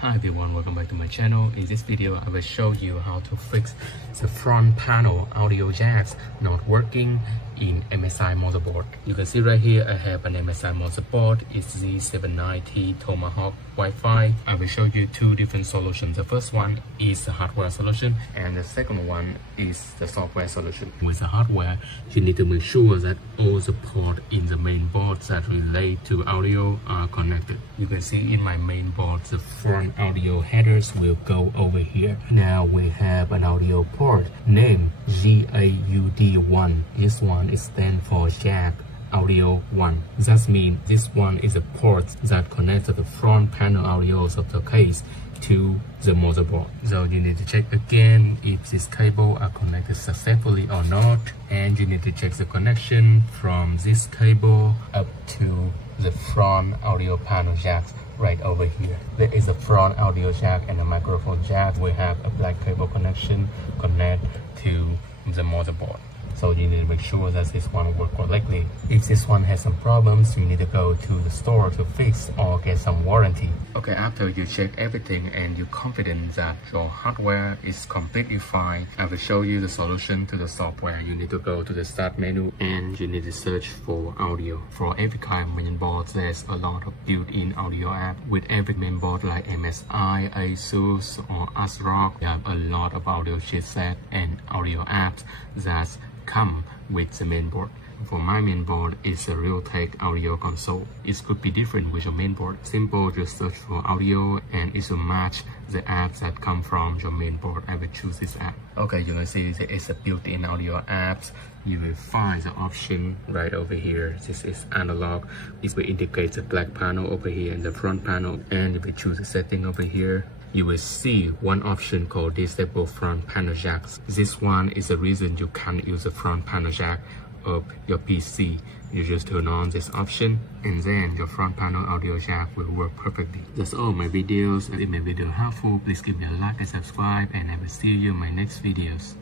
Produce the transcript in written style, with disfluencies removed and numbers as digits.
Hi everyone, welcome back to my channel. In this video, I will show you how to fix the front panel audio jacks not working in MSI motherboard. You can see right here, I have an MSI motherboard. It's Z790 Tomahawk Wi-Fi. I will show you two different solutions. The first one is the hardware solution, and the second one is the software solution. With the hardware, you need to make sure that all the ports in the main board that relate to audio are connected. You can see in my main board, the front audio headers will go over here. Now we have an audio port named GAUD1. This one is stand for jack audio 1. That means this one is a port that connects the front panel audios of the case to the motherboard. So you need to check again if these cables are connected successfully or not, and you need to check the connection from this cable up to the front audio panel jacks right over here. There is a front audio jack and a microphone jack. We have a black cable connection connect to the motherboard. So you need to make sure that this one works correctly. If this one has some problems, you need to go to the store to fix or get some warranty. Okay, after you check everything and you're confident that your hardware is completely fine, I will show you the solution to the software. You need to go to the start menu and you need to search for audio. For every kind of mainboard, there's a lot of built-in audio app. With every mainboard like MSI, ASUS or ASRock, you have a lot of audio chipset and audio apps that come with the mainboard. For my mainboard, it's a Realtek audio console. It could be different with your mainboard. Simple, just search for audio and it will match the apps that come from your mainboard. I will choose this app. Okay, you can see there is a built-in audio apps. You will find the option right over here. This is analog. This will indicate the black panel over here and the front panel. And if you choose the setting over here, you will see one option called disable front panel jacks. This one is the reason you can't use the front panel jack of your PC. You just turn on this option and then your front panel audio jack will work perfectly. That's all my videos. If my video helpful, please give me a like and subscribe, and I will see you in my next videos.